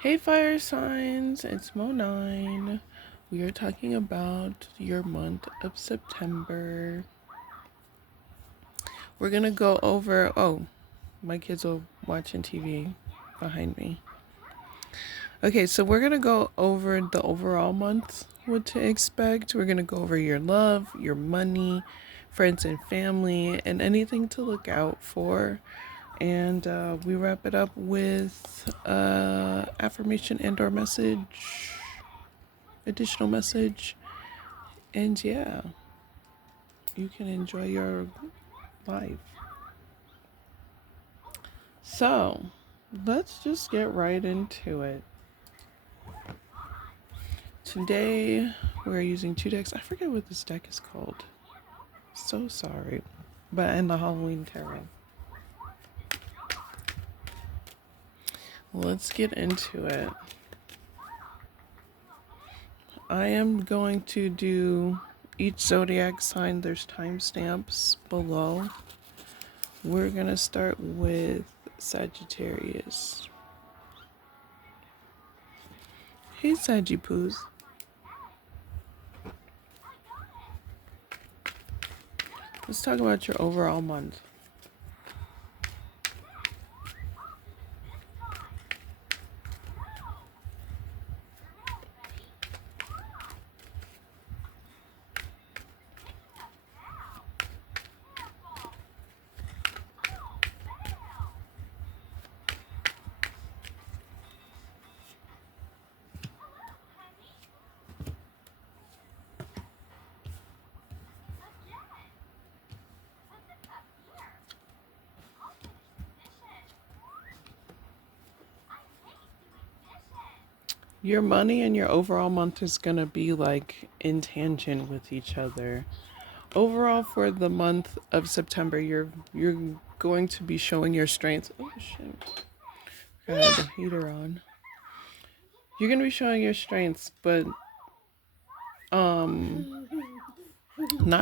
Hey fire signs, it's Mo9. We are talking about your month of September. We're gonna go over my kids are watching TV behind me. Okay, so we're gonna go over the overall month, what to expect. We're gonna go over your love, your money, friends and family, and anything to look out for. And we wrap it up with affirmation and or message, additional message. And yeah, you can enjoy your life. So let's just get right into it. Today we're using two decks. I forget what this deck is called. So sorry. But in the Halloween tarot. Let's get into it. I am going to do each zodiac sign. There's timestamps below. We're going to start with Sagittarius. Hey, Saggy-poos. Let's talk about your overall month. Your money and your overall month is going to be like in tangent with each other. Overall for the month of September, you're going to be showing your strengths. Oh shit. Got the heater on. You're going to be showing your strengths, but not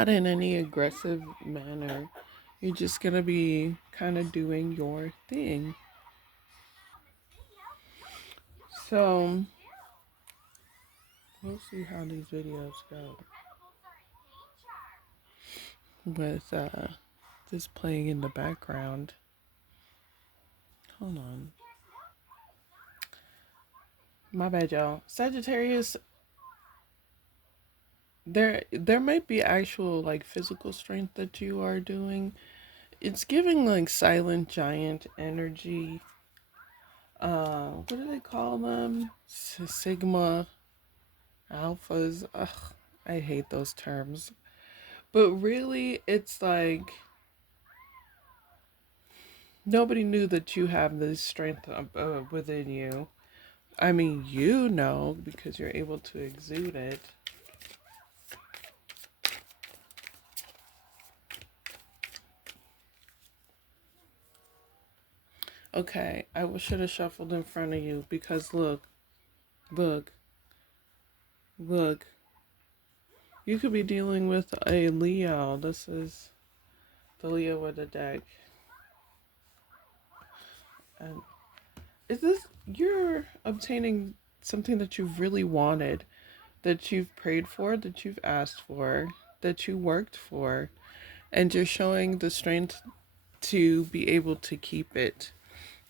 in any aggressive manner. You're just going to be kind of doing your thing. So, we'll see how these videos go. With this playing in the background. Hold on. My bad, y'all. Sagittarius, there might be actual like physical strength that you are doing. It's giving like silent giant energy. What do they call them? Sigma alphas. Ugh, I hate those terms. But really, it's like nobody knew that you have this strength within you. I mean, you know, because you're able to exude it. Okay, I should have shuffled in front of you because look, look. You could be dealing with a Leo. This is the Leo with the deck. And is this, you're obtaining something that you've really wanted, that you've prayed for, that you've asked for, that you worked for, and you're showing the strength to be able to keep it.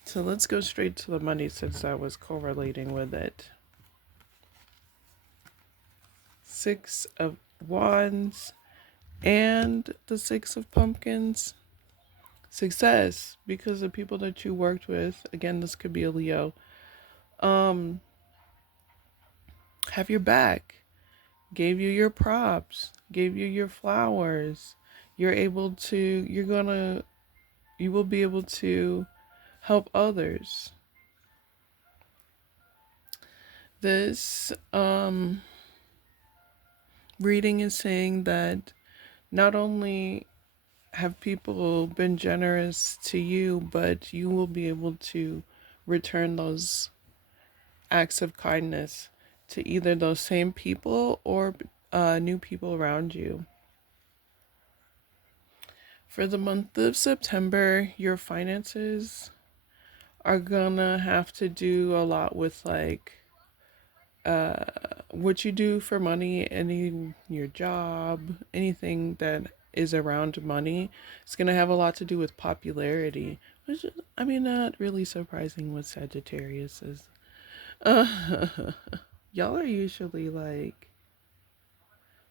So let's go straight to the money since I was correlating with it. Six of Wands and the Six of Pumpkins. Success, because the people that you worked with, again, this could be a Leo, have your back, gave you your props, gave you your flowers. You're able to, you will be able to help others. This reading is saying that not only have people been generous to you, but you will be able to return those acts of kindness to either those same people or new people around you. For the month of September, your finances are gonna have to do a lot with like uh what you do for money, any your job, anything that is around money. It's gonna have a lot to do with popularity, which is, I mean, not really surprising with Sagittarius is. Uh, y'all are usually like,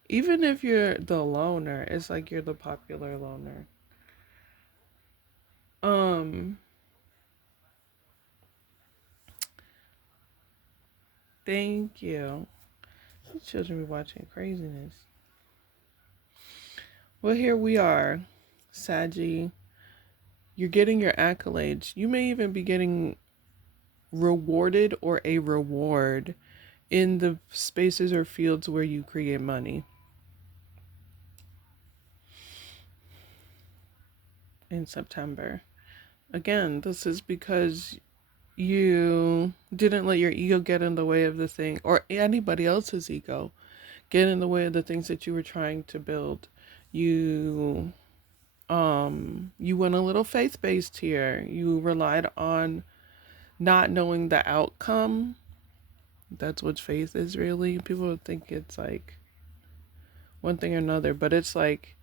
even if you're the loner, it's like you're the popular loner. Um, thank you. Children be watching craziness. Well, here we are, Saggy. You're getting your accolades. You may even be getting rewarded or a reward in the spaces or fields where you create money in September. Again, this is because you didn't let your ego get in the way of the thing, or anybody else's ego get in the way of the things that you were trying to build. You you went a little faith-based here. You relied on not knowing the outcome. That's what faith is really. People think it's like one thing or another, but it's like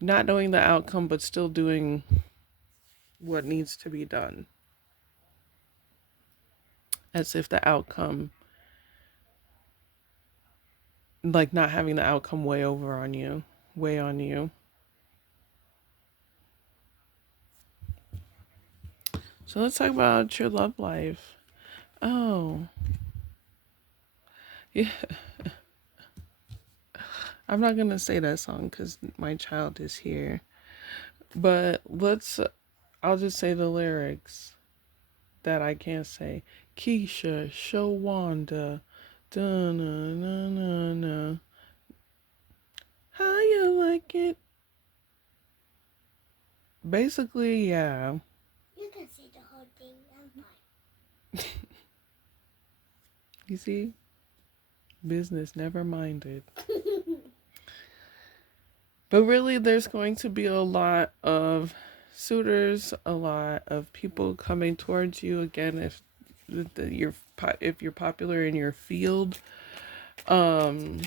not knowing the outcome but still doing what needs to be done, as if the outcome, like not having the outcome weigh over on you, weigh on you. So let's talk about your love life. Oh, yeah. I'm not gonna say that song because my child is here, but I'll just say the lyrics that I can't say. Keisha, Shawanda, da na na na na. How you like it? Basically, yeah. You can say the whole thing. I'm fine. You see? Business never minded. But really, there's going to be a lot of suitors, a lot of people coming towards you. Again, if you're popular in your field, um,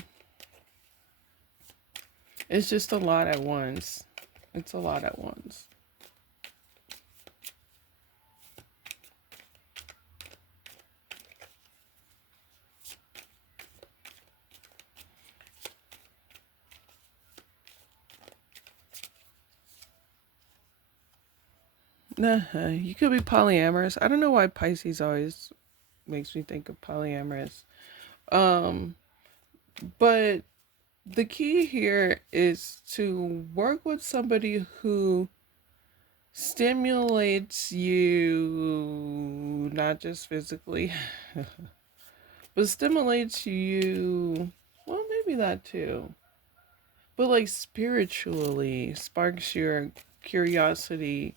it's just a lot at once. It's a lot at once. Nah, you could be polyamorous. I don't know why Pisces always makes me think of polyamorous. Um, but the key here is to work with somebody who stimulates you, not just physically, but stimulates you, well, maybe that too, but like spiritually, sparks your curiosity,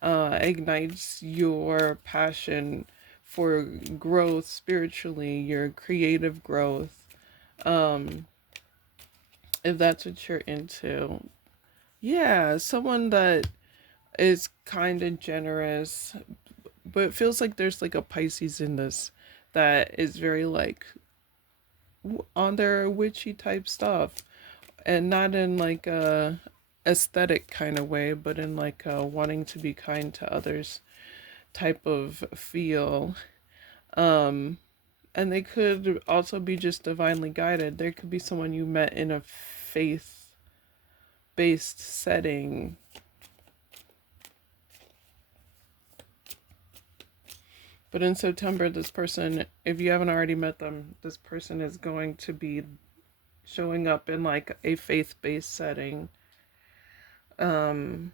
ignites your passion for growth spiritually, your creative growth, um, if that's what you're into. Yeah, someone that is kind of generous, but it feels like there's like a Pisces in this that is very like on their witchy type stuff, and not in like a aesthetic kind of way, but in like a wanting to be kind to others type of feel. Um, and they could also be just divinely guided. There could be someone you met in a faith based setting. But in September, this person, if you haven't already met them, this person is going to be showing up in like a faith based setting. Um,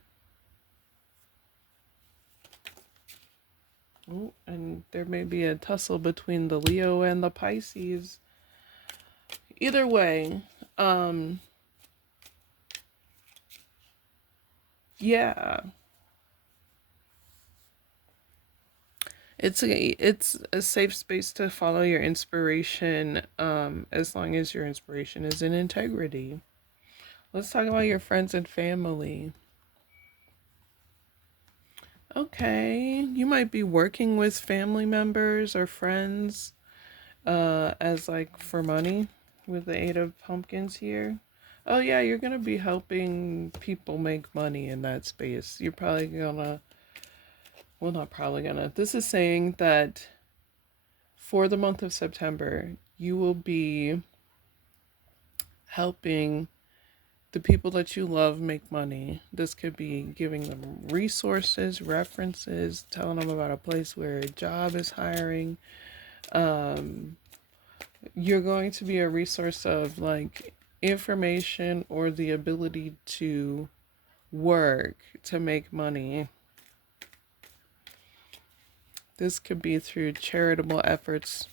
and there may be a tussle between the Leo and the Pisces. Either way, um, yeah, it's a safe space to follow your inspiration, as long as your inspiration is in integrity. Let's talk about your friends and family. Okay, you might be working with family members or friends as like for money with the 8 of Pumpkins here. Oh yeah, you're gonna be helping people make money in that space. You're probably gonna, well, not probably gonna. This is saying that for the month of September, you will be helping the people that you love make money. This could be giving them resources, references, telling them about a place where a job is hiring. Um, you're going to be a resource of like information or the ability to work to make money. This could be through charitable efforts.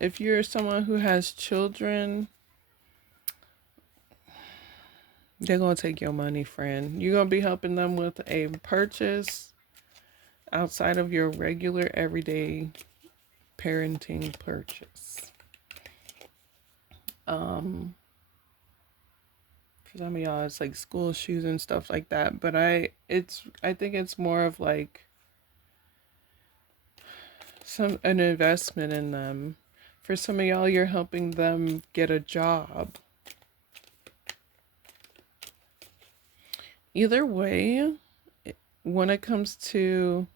If you're someone who has children, they're gonna take your money, friend. You're gonna be helping them with a purchase outside of your regular everyday parenting purchase. Um, for some of y'all, it's like school shoes and stuff like that. But I think it's more of like an investment in them. For some of y'all, you're helping them get a job. Either way, when it comes to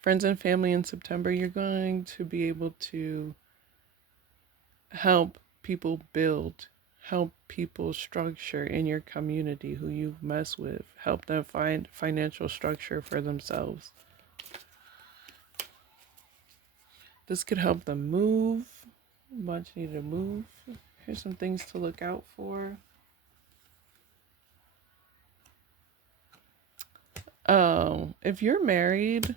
friends and family in September, you're going to be able to help people build, help people structure in your community who you mess with, help them find financial structure for themselves. This could help them move. Much need to move. Here's some things to look out for. Oh, if you're married,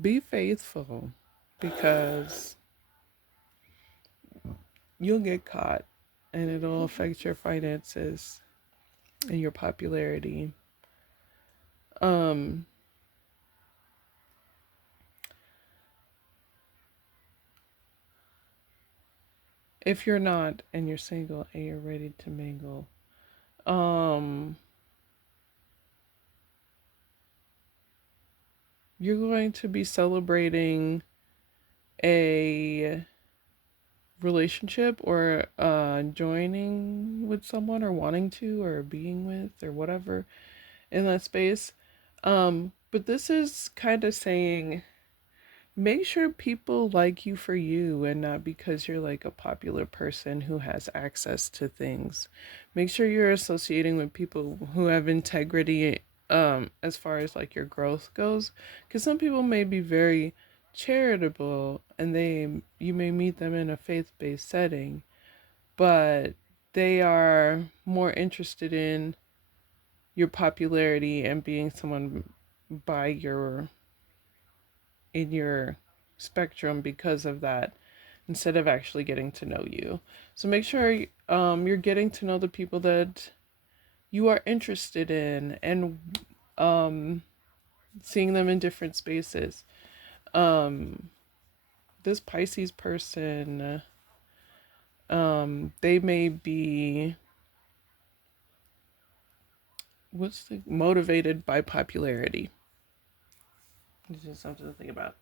be faithful because you'll get caught and it'll affect your finances and your popularity. Um, if you're not and you're single and you're ready to mingle, um, you're going to be celebrating a relationship or joining with someone or wanting to or being with or whatever in that space. But this is kind of saying make sure people like you for you and not because you're like a popular person who has access to things. Make sure you're associating with people who have integrity as far as like your growth goes, because some people may be very charitable and you may meet them in a faith-based setting, but they are more interested in your popularity and being someone by your in your spectrum because of that instead of actually getting to know you. So make sure you're getting to know the people that you are interested in and um, seeing them in different spaces. Um, this Pisces person, they may be motivated by popularity. This is something to think about.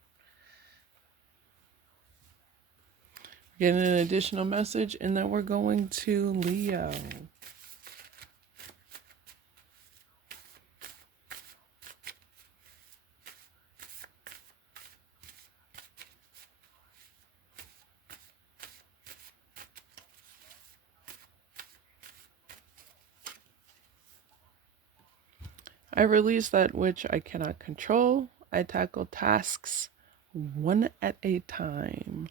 Getting an additional message, and then we're going to Leo. I release that which I cannot control. I tackle tasks one at a time.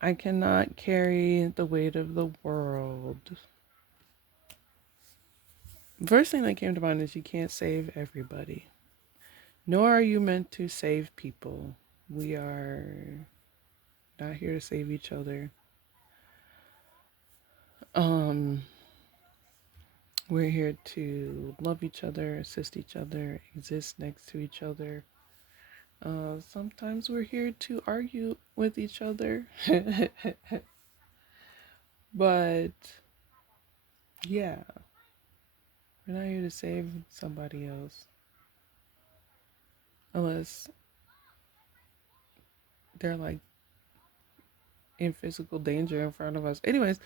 I cannot carry the weight of the world. First thing that came to mind is you can't save everybody. Nor are you meant to save people. We are not here to save each other. Um, We're here to love each other, assist each other, exist next to each other. Sometimes we're here to argue with each other. But yeah, we're not here to save somebody else. Unless they're like in physical danger in front of us. Anyways,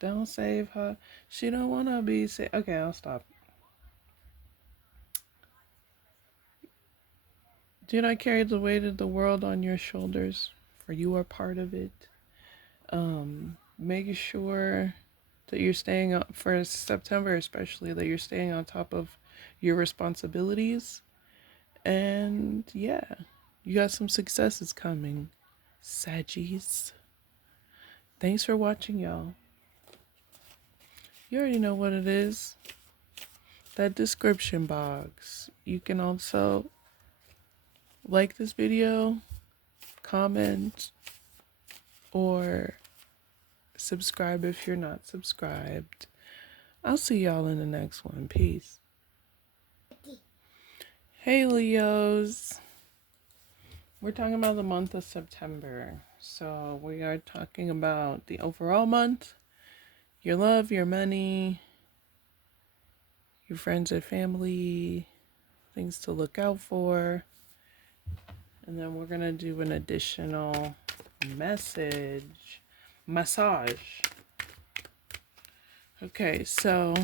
don't save her. She don't want to be saved. Okay, I'll stop. Do not carry the weight of the world on your shoulders, for you are part of it. Making sure that you're staying up for September, especially that you're staying on top of your responsibilities. And yeah, you got some successes coming, Saggies. Thanks for watching, y'all. You already know what it is. That description box. You can also like this video, comment, or subscribe if you're not subscribed. I'll see y'all in the next one. Peace. Hey, Leos. We're talking about the month of September. So we are talking about the overall month, your love, your money, your friends and family, things to look out for. And then we're going to do an additional massage. Okay, so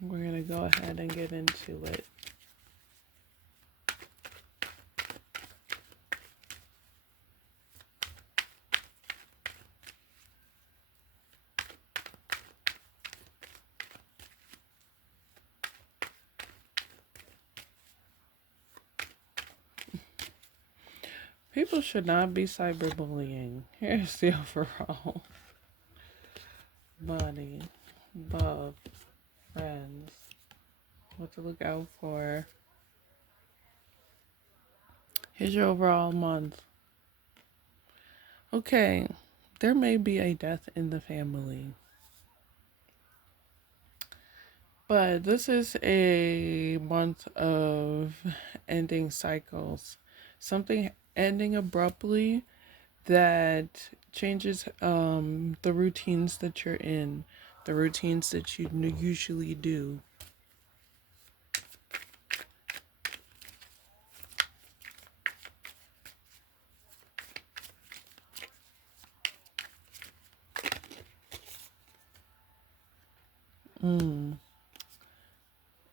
we're going to go ahead and get into it. People should not be cyberbullying. Here's the overall. Money, love, friends, what to look out for. Here's your overall month. Okay, there may be a death in the family. But this is a month of ending cycles. Something ending abruptly that changes the routines that you're in, the routines that you usually do.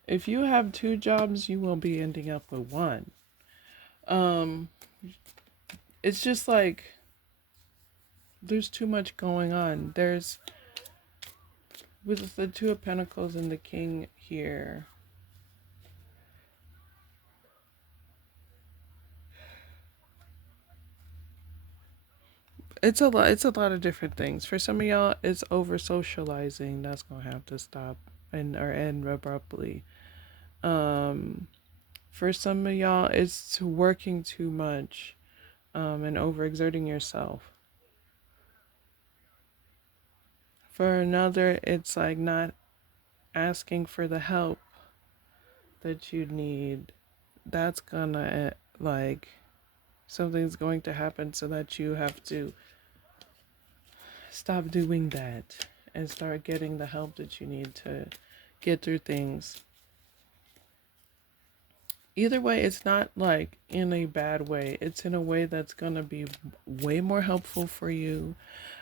If you have 2 jobs, you will be ending up with 1. It's just like there's too much going on. There's with the 2 of Pentacles and the King here. It's a lot of different things. For some of y'all, it's over socializing. That's gonna have to stop or end abruptly. For some of y'all, it's working too much, and overexerting yourself. For another, it's like not asking for the help that you need. That's gonna like something's going to happen so that you have to stop doing that and start getting the help that you need to get through things. Either way, it's not like in a bad way. It's in a way that's going to be way more helpful for you,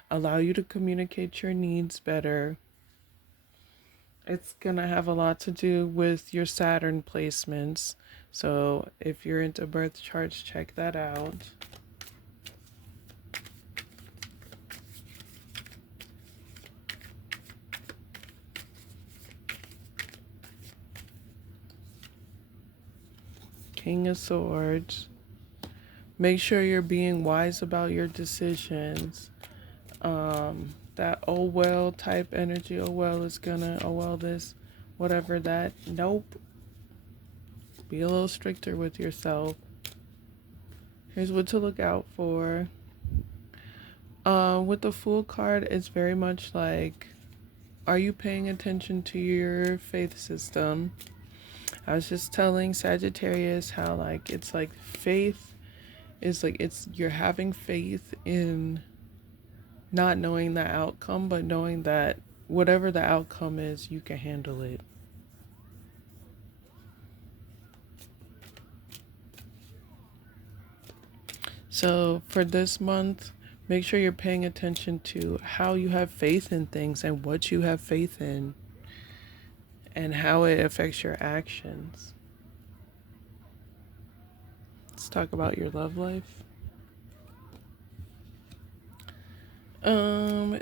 allow you to communicate your needs better. It's going to have a lot to do with your Saturn placements. So if you're into birth charts, check that out. King of Swords. Make sure you're being wise about your decisions. That oh well type energy, oh well is gonna, oh well this, whatever that. Nope. Be a little stricter with yourself. Here's what to look out for. With the Fool card, it's very much like, are you paying attention to your faith system? I was just telling Sagittarius how like it's like faith is like you're having faith in not knowing the outcome, but knowing that whatever the outcome is, you can handle it. So for this month, make sure you're paying attention to how you have faith in things and what you have faith in and how it affects your actions. Let's talk about your love life.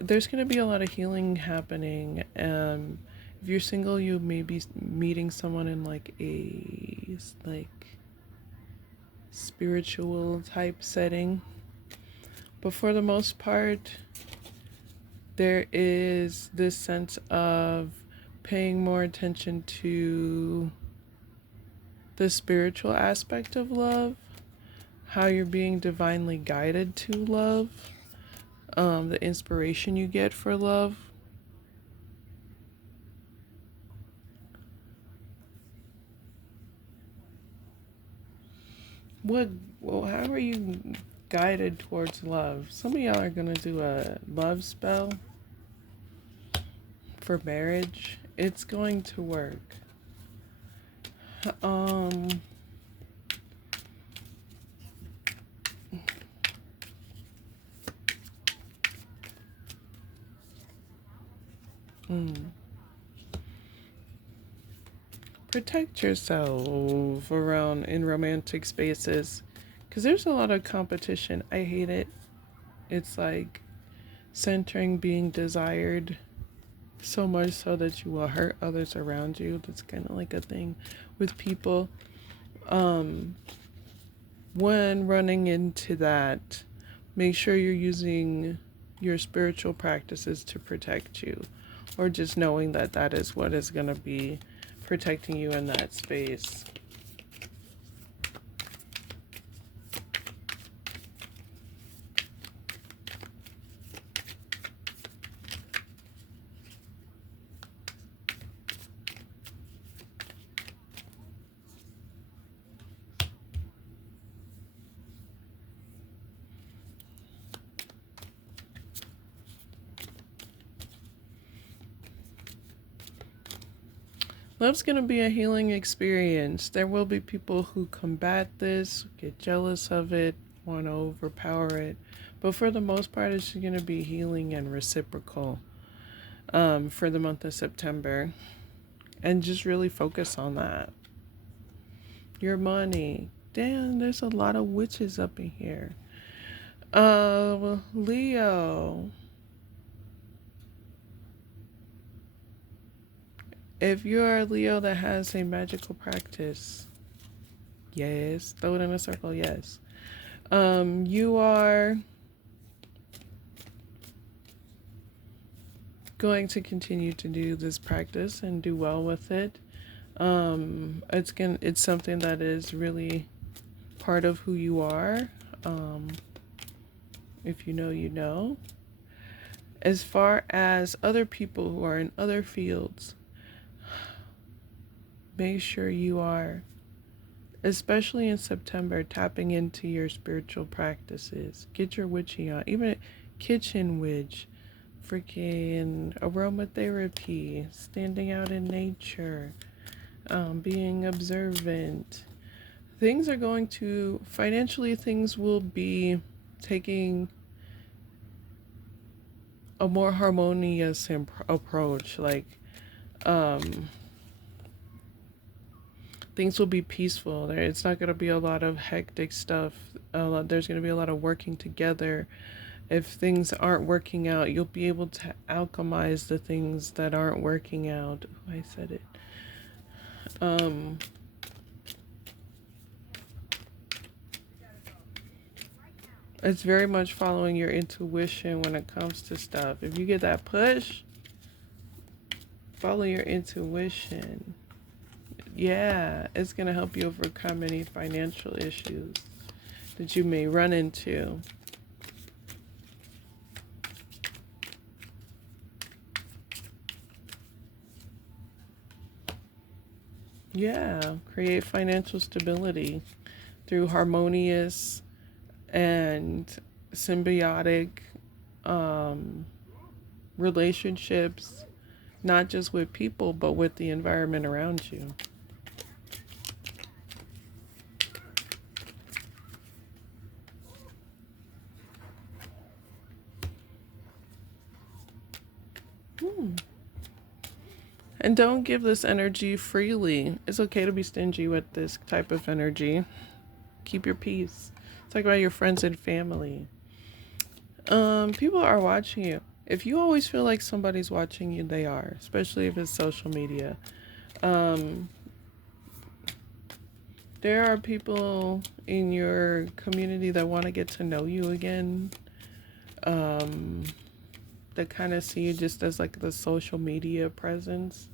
There's gonna be a lot of healing happening. If you're single, you may be meeting someone in like a spiritual type setting. But for the most part, there is this sense of paying more attention to the spiritual aspect of love, how you're being divinely guided to love, the inspiration you get for love. How are you guided towards love? Some of y'all are gonna do a love spell for marriage. It's going to work. Um, Protect yourself around in romantic spaces, because there's a lot of competition. I hate it. It's like centering being desired so much so that you will hurt others around you. That's kind of like a thing with people. When running into that, make sure you're using your spiritual practices to protect you, or just knowing that that is what is going to be protecting you in that space. Love's going to be a healing experience. There will be people who combat this, get jealous of it, want to overpower it. But for the most part, it's going to be healing and reciprocal for the month of September. And just really focus on that. Your money. Damn, there's a lot of witches up in here. Leo. If you're a Leo that has a magical practice, yes. Throw it in a circle, yes. You are going to continue to do this practice and do well with it. It's something that is really part of who you are. If you know, you know. As far as other people who are in other fields, make sure you are, especially in September, tapping into your spiritual practices. Get your witchy on. Even kitchen witch, freaking aromatherapy, standing out in nature, being observant. Things are going to, financially, things will be taking a more harmonious approach. Like, things will be peaceful. It's not going to be a lot of hectic stuff. There's going to be a lot of working together. If things aren't working out, you'll be able to alchemize the things that aren't working out. Oh, I said it. It's very much following your intuition when it comes to stuff. If you get that push, follow your intuition. Yeah, it's going to help you overcome any financial issues. that you may run into. Yeah, create financial stability through harmonious and symbiotic um, relationships, not just with people, but with the environment around you. Hmm. And don't give this energy freely. It's okay to be stingy with this type of energy. Keep your peace. Talk about your friends and family. People are watching you. If you always feel like somebody's watching you, they are, especially if it's social media. Um, there are people in your community that want to get to know you again. Um, that kind of see you just as like the social media presence.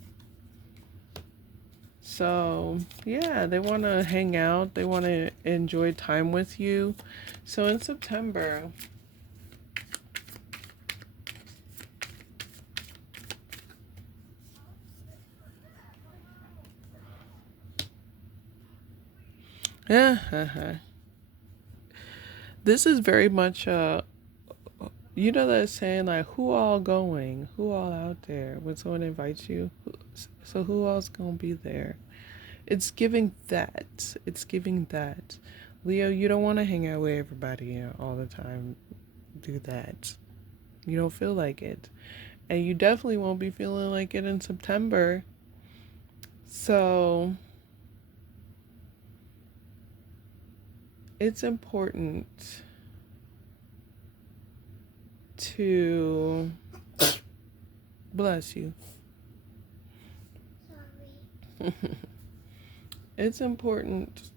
So, yeah, they want to hang out, they want to enjoy time with you. So, in September, yeah, this is very much you know that saying like, who all going? Who all out there? When someone invites you, so who all's gonna be there? It's giving that. It's giving that. Leo, you don't want to hang out with everybody all the time. Do that. You don't feel like it. And you definitely won't be feeling like it in September. So it's important to bless you. Sorry. It's important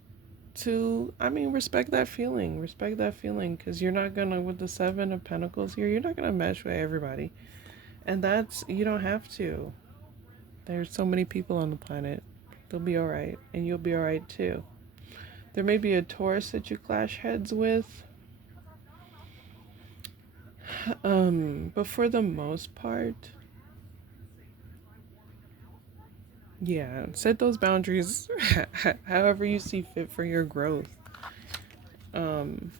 to, I mean, respect that feeling. Respect that feeling because you're not going to, with the Seven of Pentacles here, you're not going to mesh with everybody. And that's, you don't have to. There's so many people on the planet. They'll be all right. And you'll be all right too. There may be a Taurus that you clash heads with. But for the most part, yeah, set those boundaries however you see fit for your growth. Um,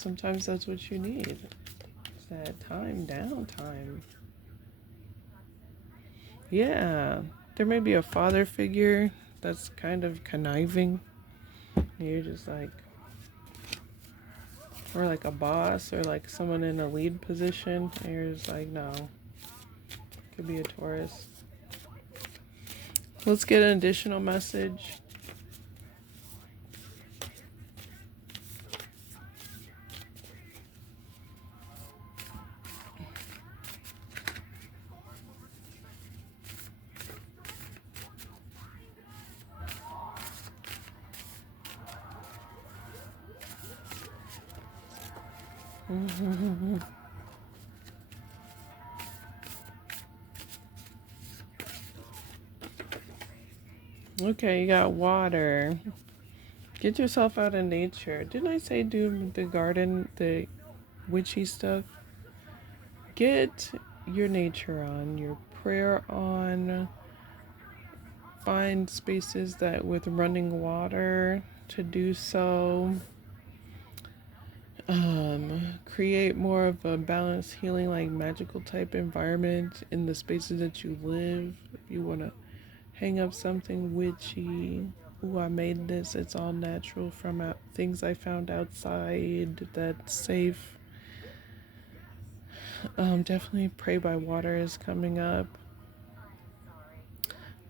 Sometimes that's what you need. It's that time, downtime. Yeah, there may be a father figure that's kind of conniving. You're just like, or like a boss or like someone in a lead position. And you're just like, no, could be a Taurus. Let's get an additional message. Okay, you got water. Get yourself out in nature. Didn't I say do the garden, the witchy stuff? Get your nature on, your prayer on. Find spaces that with running water to do so. Create more of a balanced, healing, like magical type environment in the spaces that you live. If you want to hang up something witchy. Ooh, I made this. It's all natural from things I found outside that's safe. Definitely pray by water is coming up.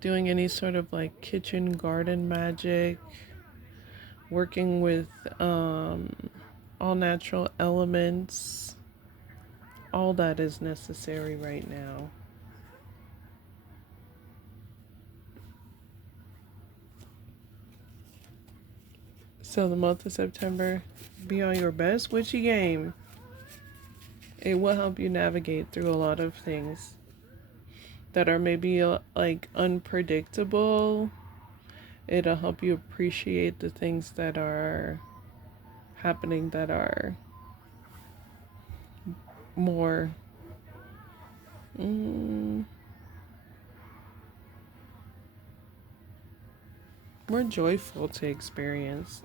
Doing any sort of like kitchen garden magic. Working with all natural elements. All that is necessary right now. So the month of September, be on your best witchy game. It will help you navigate through a lot of things that are maybe like unpredictable. It'll help you appreciate the things that are happening that are more mm, more joyful to experience.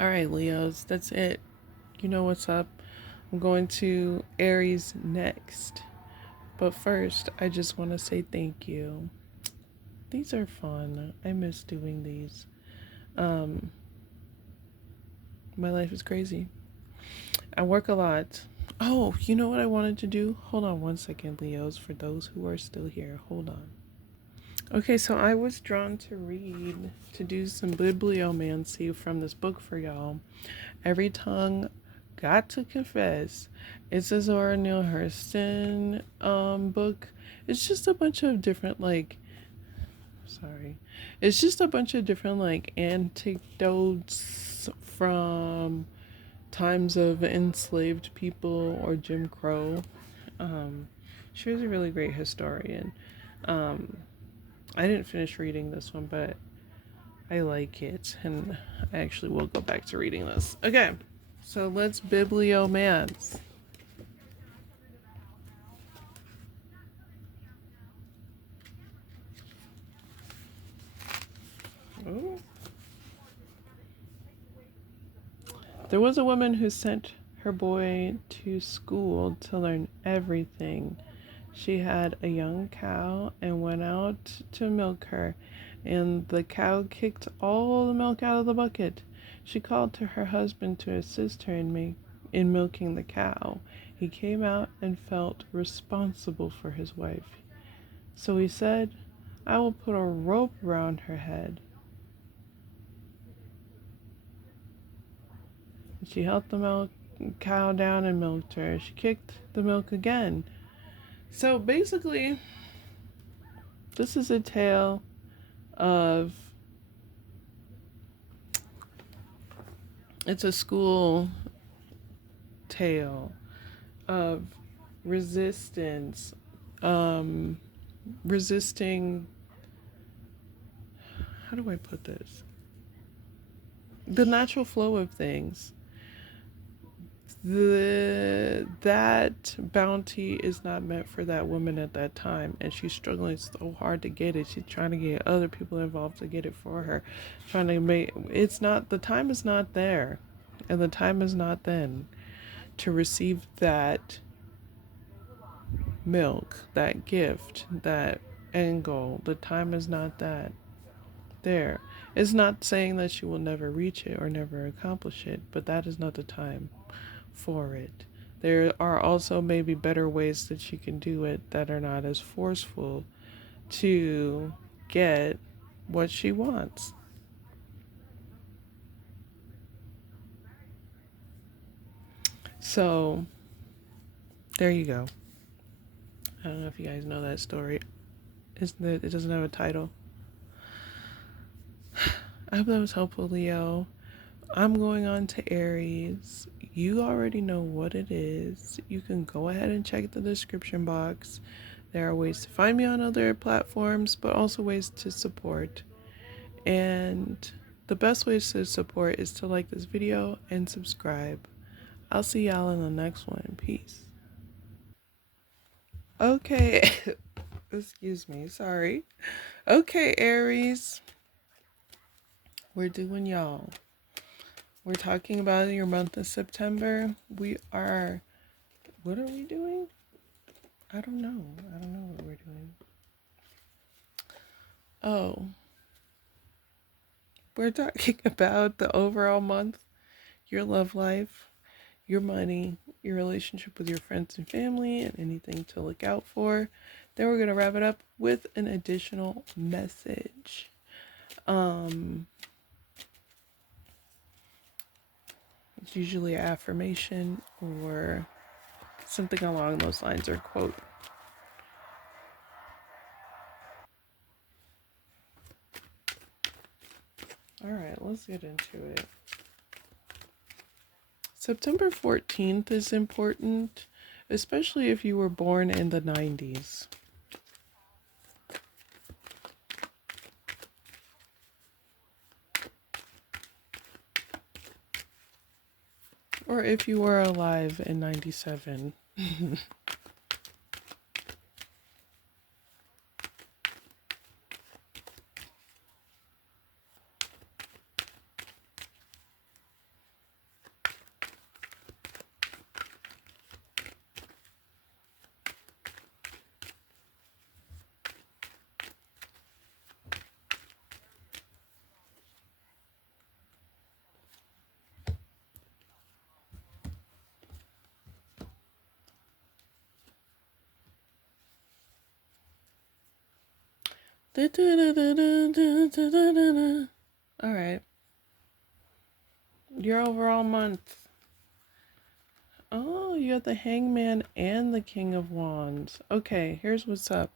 All right, Leos, that's it. You know what's up. I'm going to Aries next. But first, I just want to say thank you. These are fun. I miss doing these. Um, my life is crazy. I work a lot. Oh, you know what I wanted to do? Hold on one second, Leos, for those who are still here. Hold on. Okay, so I was drawn to read, to do some bibliomancy from this book for y'all. Every Tongue Got to Confess. It's a Zora Neale Hurston book. It's just a bunch of different, like, sorry. It's just a bunch of different, like, anecdotes from times of enslaved people or Jim Crow. Um, she was a really great historian. Um, I didn't finish reading this one, but I like it, and I actually will go back to reading this. Okay, so let's bibliomance. Ooh. There was a woman who sent her boy to school to learn everything. She had a young cow and went out to milk her, and the cow kicked all the milk out of the bucket. She called to her husband to assist her in milking the cow. He came out and felt responsible for his wife. So he said, I will put a rope around her head. She held the cow down and milked her. She kicked the milk again. So basically, this is a tale of, it's a school tale of resistance, um, resisting, how do I put this? The natural flow of things. That bounty is not meant for that woman at that time, and she's struggling so hard to get it. She's trying to get other people involved to get it for her, trying to make it's not, the time is not there, and the time is not then to receive that milk, that gift, that end goal. The time is not that there. It's not saying that she will never reach it or never accomplish it, but that is not the time for it. There are also maybe better ways that she can do it that are not as forceful to get what she wants. So, there you go. I don't know if you guys know that story. It doesn't have a title. I hope that was helpful, Leo. I'm going on to Aries. You already know what it is. You can go ahead and check the description box. There are ways to find me on other platforms, but also ways to support. And the best way to support is to like this video and subscribe. I'll see y'all in the next one. Peace. Okay. Excuse me. Sorry. Okay, Aries. We're doing y'all. We're talking about your month of September. What are we doing? I don't know. I don't know what we're doing. Oh, we're talking about the overall month, your love life, your money, your relationship with your friends and family, and anything to look out for. Then we're going to wrap it up with an additional message. It's usually an affirmation or something along those lines, or quote. All right, let's get into it. September 14th is important, especially if you were born in the 90s. Or if you were alive in 97. All right. Your overall month. Oh, you have the Hangman and the King of Wands. Okay, here's what's up.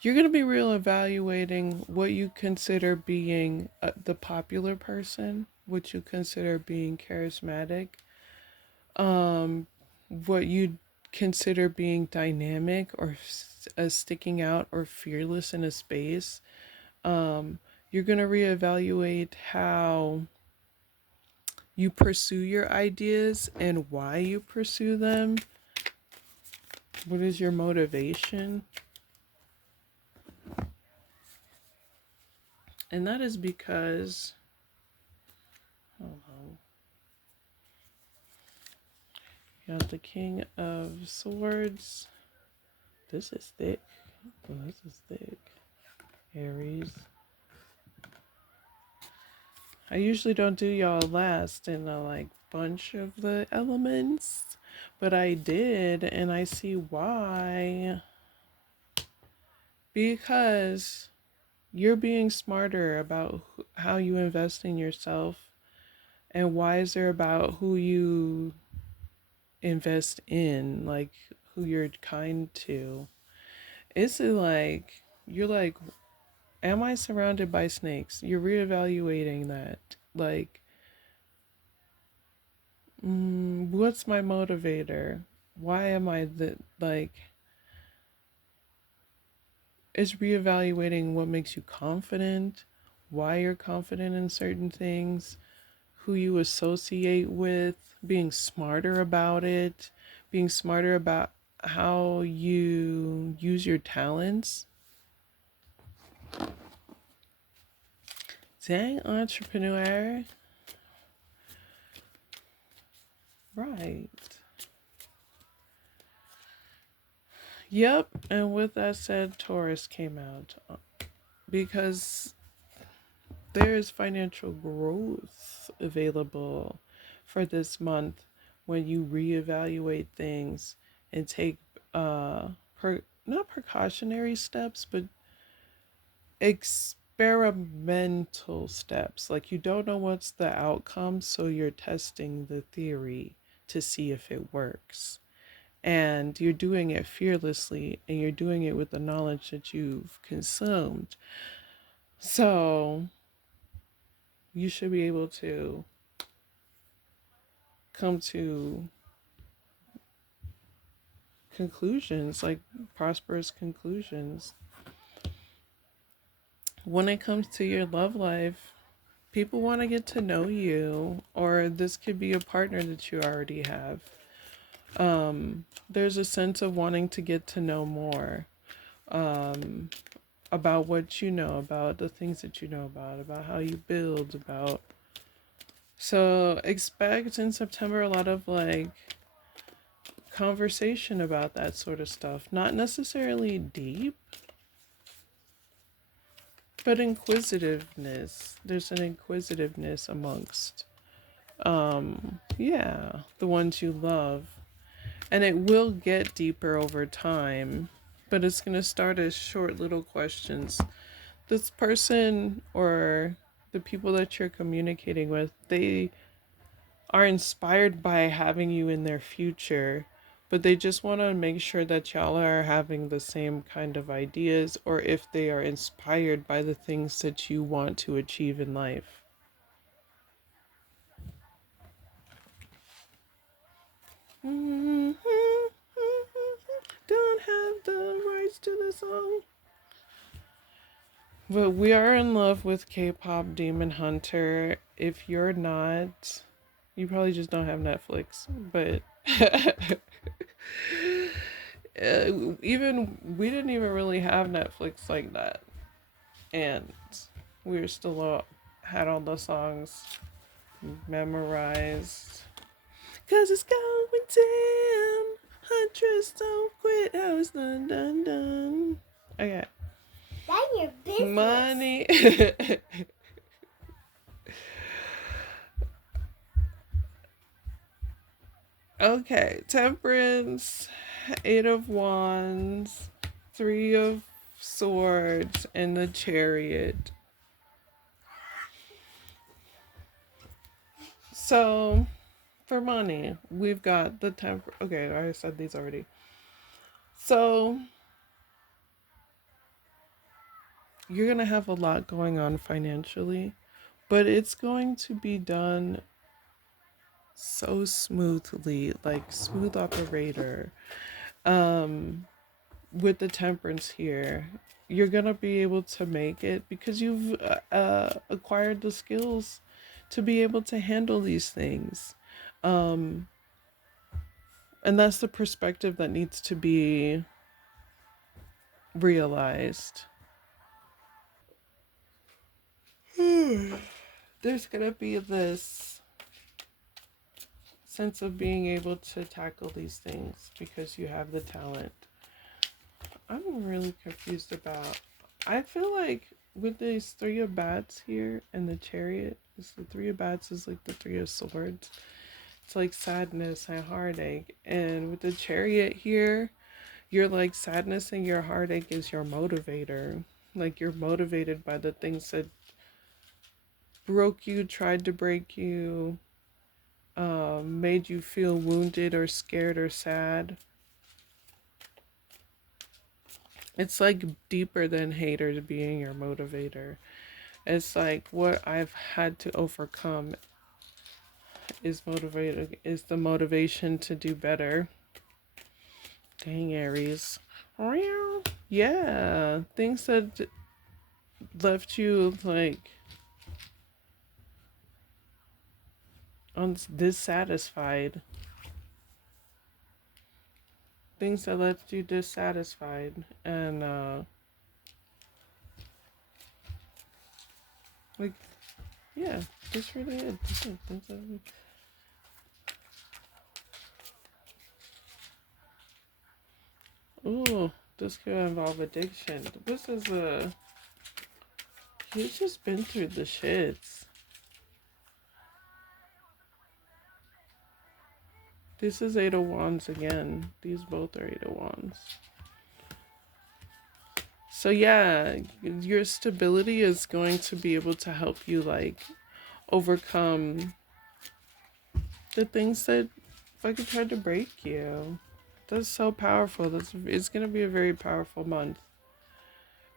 You're going to be real evaluating what you consider being the popular person, what you consider being charismatic, um, what you consider being dynamic or sticking out or fearless in a space. You're going to reevaluate how you pursue your ideas and why you pursue them. What is your motivation? And that is because, hold on, you got the King of Swords. This is thick. Oh, this is thick. Aries. I usually don't do y'all last in a like bunch of the elements, but I did, and I see why. Because you're being smarter about how you invest in yourself and wiser about who you invest in, like who you're kind to. It's like, you're like, am I surrounded by snakes? You're reevaluating that. Like, what's my motivator? Why am I the, like, it's reevaluating what makes you confident, why you're confident in certain things, who you associate with, being smarter about it, being smarter about how you use your talents. Dang, entrepreneur. Right. Yep. And with that said, Taurus came out because there is financial growth available for this month when you reevaluate things and take not precautionary steps, but experimental steps. Like, you don't know what's the outcome, so you're testing the theory to see if it works. And you're doing it fearlessly, and you're doing it with the knowledge that you've consumed. So you should be able to come to conclusions, like prosperous conclusions. When it comes to your love life, people want to get to know you, or this could be a partner that you already have. There's a sense of wanting to get to know more, um, about what you know, about the things that you know about how you build, about. So expect in September a lot of like conversation about that sort of stuff. Not necessarily deep, but inquisitiveness. There's an inquisitiveness amongst, yeah, the ones you love. And it will get deeper over time, but it's going to start as short little questions. This person or the people that you're communicating with, they are inspired by having you in their future, but they just want to make sure that y'all are having the same kind of ideas, or if they are inspired by the things that you want to achieve in life. Don't have the rights to the song. But we are in love with K-pop Demon Hunter, if you're not, you probably just don't have Netflix. But even we didn't even really have Netflix like that, and we were still had all the songs memorized. Cause it's going down. Huntress don't quit. How it's done, done, done. Okay. That's your business. Money. Okay. Temperance, Eight of Wands, Three of Swords, and the Chariot. So, for money, we've got the Okay, I said these already. So, you're going to have a lot going on financially, but it's going to be done so smoothly, like smooth operator. With the Temperance here, you're going to be able to make it because you've acquired the skills to be able to handle these things. Um, and that's the perspective that needs to be realized. There's going to be this sense of being able to tackle these things because you have the talent. I'm really confused about. I feel like with these Three of Bats here and the Chariot, is the Three of Bats is like the Three of Swords. It's like sadness and heartache. And with the Chariot here, your like sadness and your heartache is your motivator. Like you're motivated by the things that broke you, tried to break you, made you feel wounded or scared or sad. It's like deeper than haters being your motivator. It's like what I've had to overcome is the motivation to do better. Dang, Aries. Yeah, things that left you like dissatisfied. Things that left you dissatisfied, and like yeah, just really it. Things that ooh, this could involve addiction. This is a he's just been through the shits. This is Eight of Wands again. These both are Eight of Wands. So yeah, your stability is going to be able to help you like overcome the things that fucking tried to break you. That's so powerful. It's gonna be a very powerful month.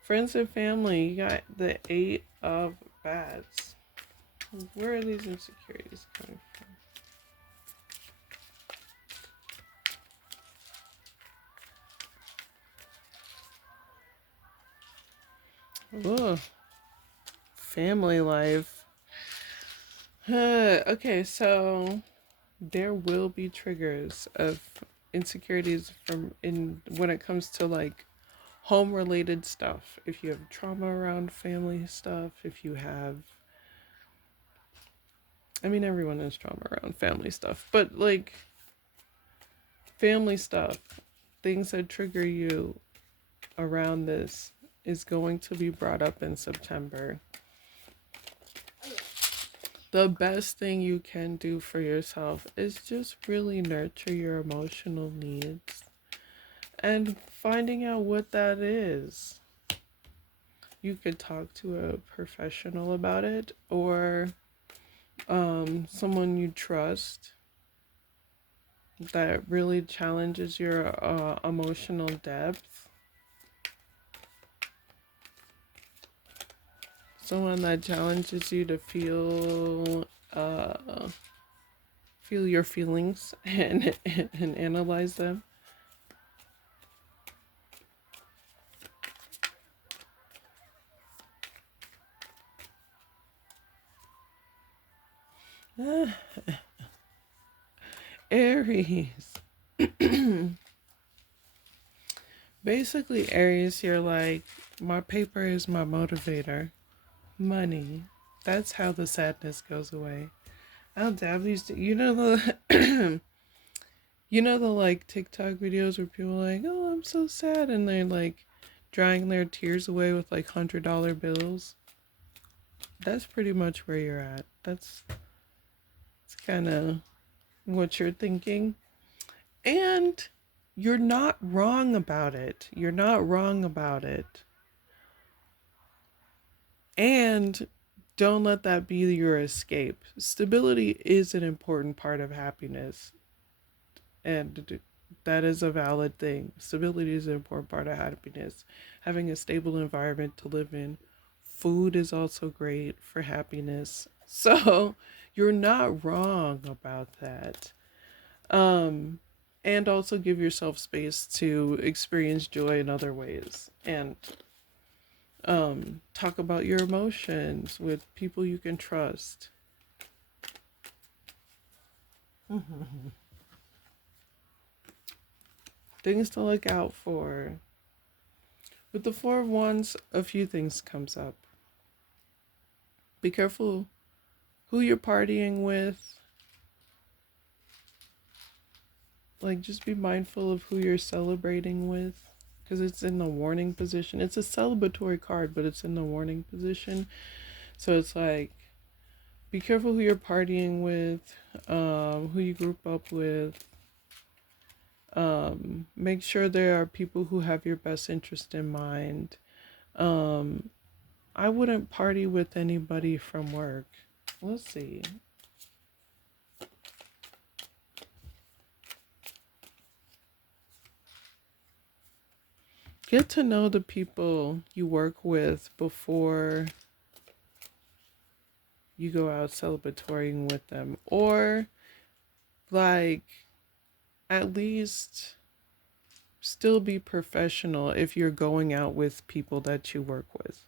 Friends and family, you got the Eight of Bats. Where are these insecurities coming from? Ugh. Family life. Okay, so there will be triggers of insecurities from in when it comes to like home related stuff. If you have trauma around family stuff, if you have I mean everyone has trauma around family stuff, but like family stuff, things that trigger you around this is going to be brought up in September. The best thing you can do for yourself is just really nurture your emotional needs and finding out what that is. You could talk to a professional about it or someone you trust that really challenges your emotional depth. Someone that challenges you to feel your feelings and analyze them. Aries. Basically, Aries, you're like, my paper is my motivator. Money. That's how the sadness goes away. I'll dab these. You know the, you know the like TikTok videos where people are like, oh, I'm so sad, and they're like drying their tears away with like $100 bills. That's pretty much where you're at. It's kind of what you're thinking, and you're not wrong about it. You're not wrong about it. And don't let that be your escape. Stability is an important part of happiness, and that is a valid thing. Stability is an important part of happiness. Having a stable environment to live in. Food is also great for happiness. So you're not wrong about that. Um, and also give yourself space to experience joy in other ways. And talk about your emotions with people you can trust. Things to look out for. With the Four of Wands, a few things comes up. Be careful who you're partying with. Like, just be mindful of who you're celebrating with, because it's in the warning position. It's a celebratory card, but it's in the warning position. So it's like, be careful who you're partying with, who you group up with. Make sure there are people who have your best interest in mind. I wouldn't party with anybody from work. Let's see. Get to know the people you work with before you go out celebrating with them. Or, like, at least still be professional if you're going out with people that you work with.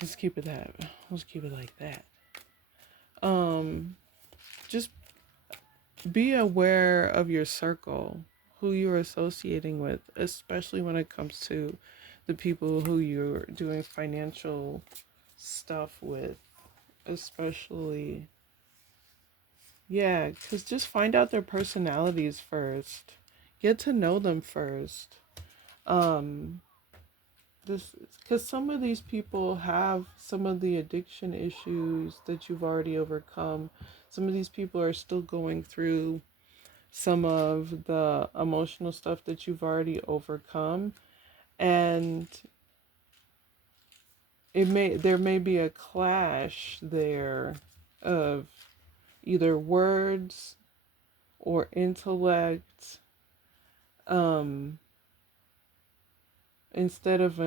Let's keep it like that. Just be aware of your circle, who you're associating with, especially when it comes to the people who you're doing financial stuff with, especially. Yeah, because just find out their personalities first. Get to know them first. Um, this because some of these people have some of the addiction issues that you've already overcome. Some of these people are still going through some of the emotional stuff that you've already overcome, and there may be a clash there of either words or intellect, um instead of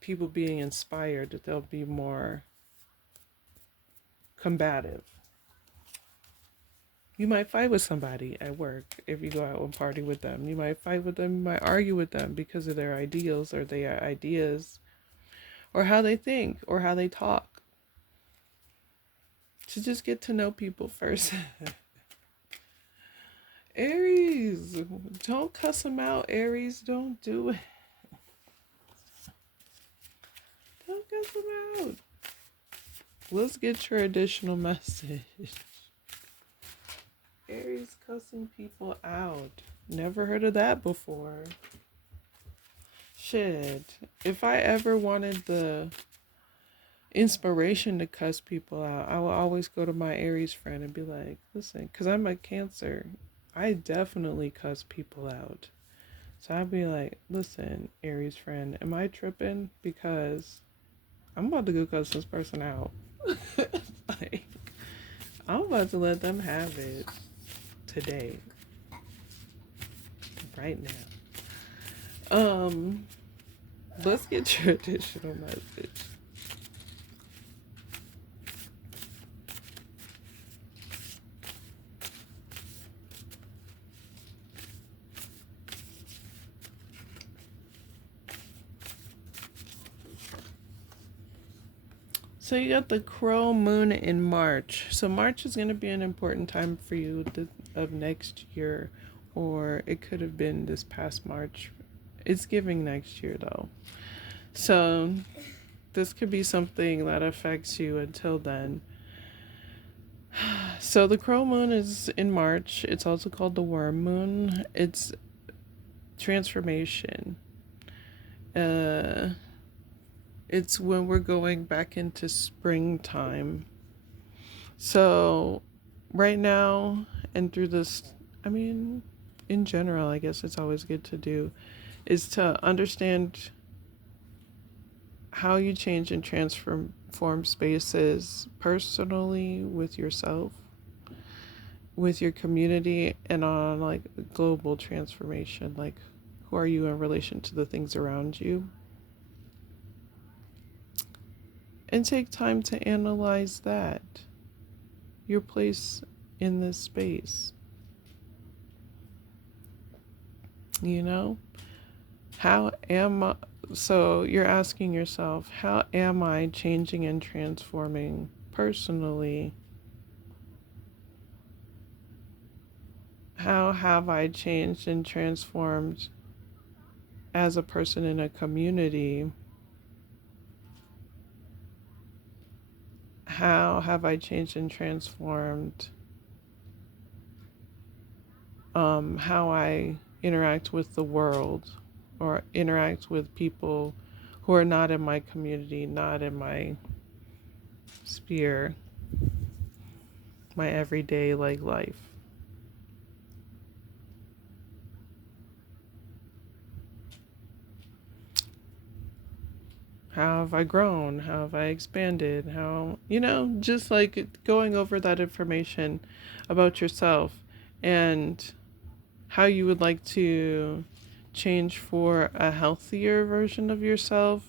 people being inspired, they'll be more combative. You might fight with somebody at work if you go out and party with them. You might fight with them, you might argue with them because of their ideals or their ideas or how they think or how they talk. To just get to know people first. Aries, don't cuss them out, Aries. Don't do it. Don't cuss them out. Let's get your additional message. Aries cussing people out. Never heard of that before. Shit. If I ever wanted the inspiration to cuss people out, I will always go to my Aries friend and be like, listen, because I'm a Cancer, I definitely cuss people out. So I'd be like, listen, Aries friend, am I tripping? Because I'm about to go cuss this person out. Like, I'm about to let them have it today. Right now. Let's get your additional message. So you got the Crow Moon in March. So March is going to be an important time for you of next year, or it could have been this past March. It's giving next year though. So this could be something that affects you until then. So the Crow Moon is in March. It's also called the Worm Moon. It's transformation. Uh, it's when we're going back into springtime. So right now and through this, I mean, in general, I guess it's always good to do, is to understand how you change and transform spaces personally with yourself, with your community, and on like global transformation. Like, who are you in relation to the things around you? And take time to analyze that, your place in this space. You know, how am I? So you're asking yourself, how am I changing and transforming personally? How have I changed and transformed as a person in a community? How have I changed and transformed how I interact with the world or interact with people who are not in my community, not in my sphere, my everyday like life? How have I grown? How have I expanded? How, just like going over that information about yourself and how you would like to change for a healthier version of yourself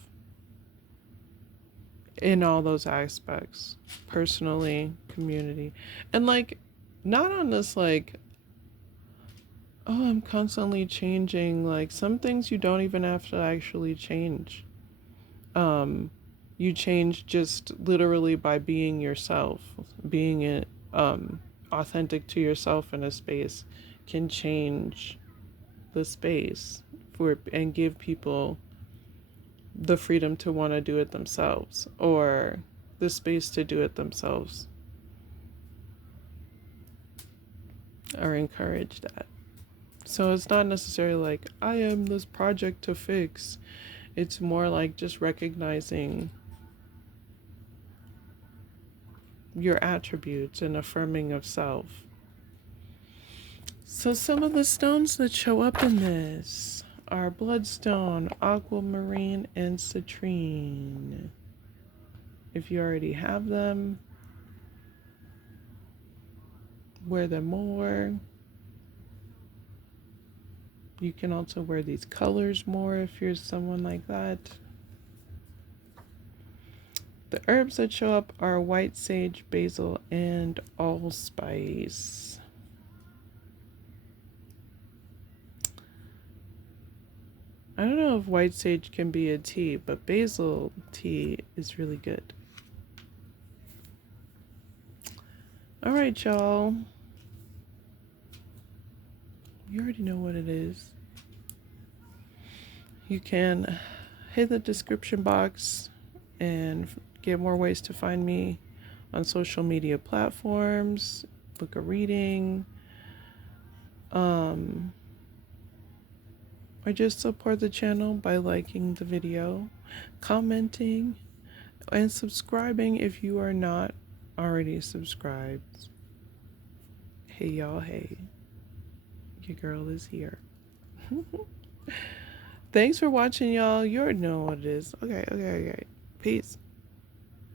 in all those aspects, personally, community. And like, not on this like, oh, I'm constantly changing. Like, some things you don't even have to actually change. um you change just literally by being yourself. Being it authentic to yourself in a space can change the space for and give people the freedom to want to do it themselves, or the space to do it themselves, or encourage that. So it's not necessarily like I am this project to fix. It's more like just recognizing your attributes and affirming of self. So some of the stones that show up in this are bloodstone, aquamarine, and citrine. If you already have them, wear them more. You can also wear these colors more if you're someone like that. The herbs that show up are white sage, basil, and allspice. I don't know if white sage can be a tea, but basil tea is really good. All right, y'all. You already know what it is. You can hit the description box and get more ways to find me on social media platforms, book a reading, or just support the channel by liking the video, commenting, and subscribing if you are not already subscribed. Hey y'all, hey. Your girl is here. Thanks for watching, y'all. You already know what it is. Okay. Peace.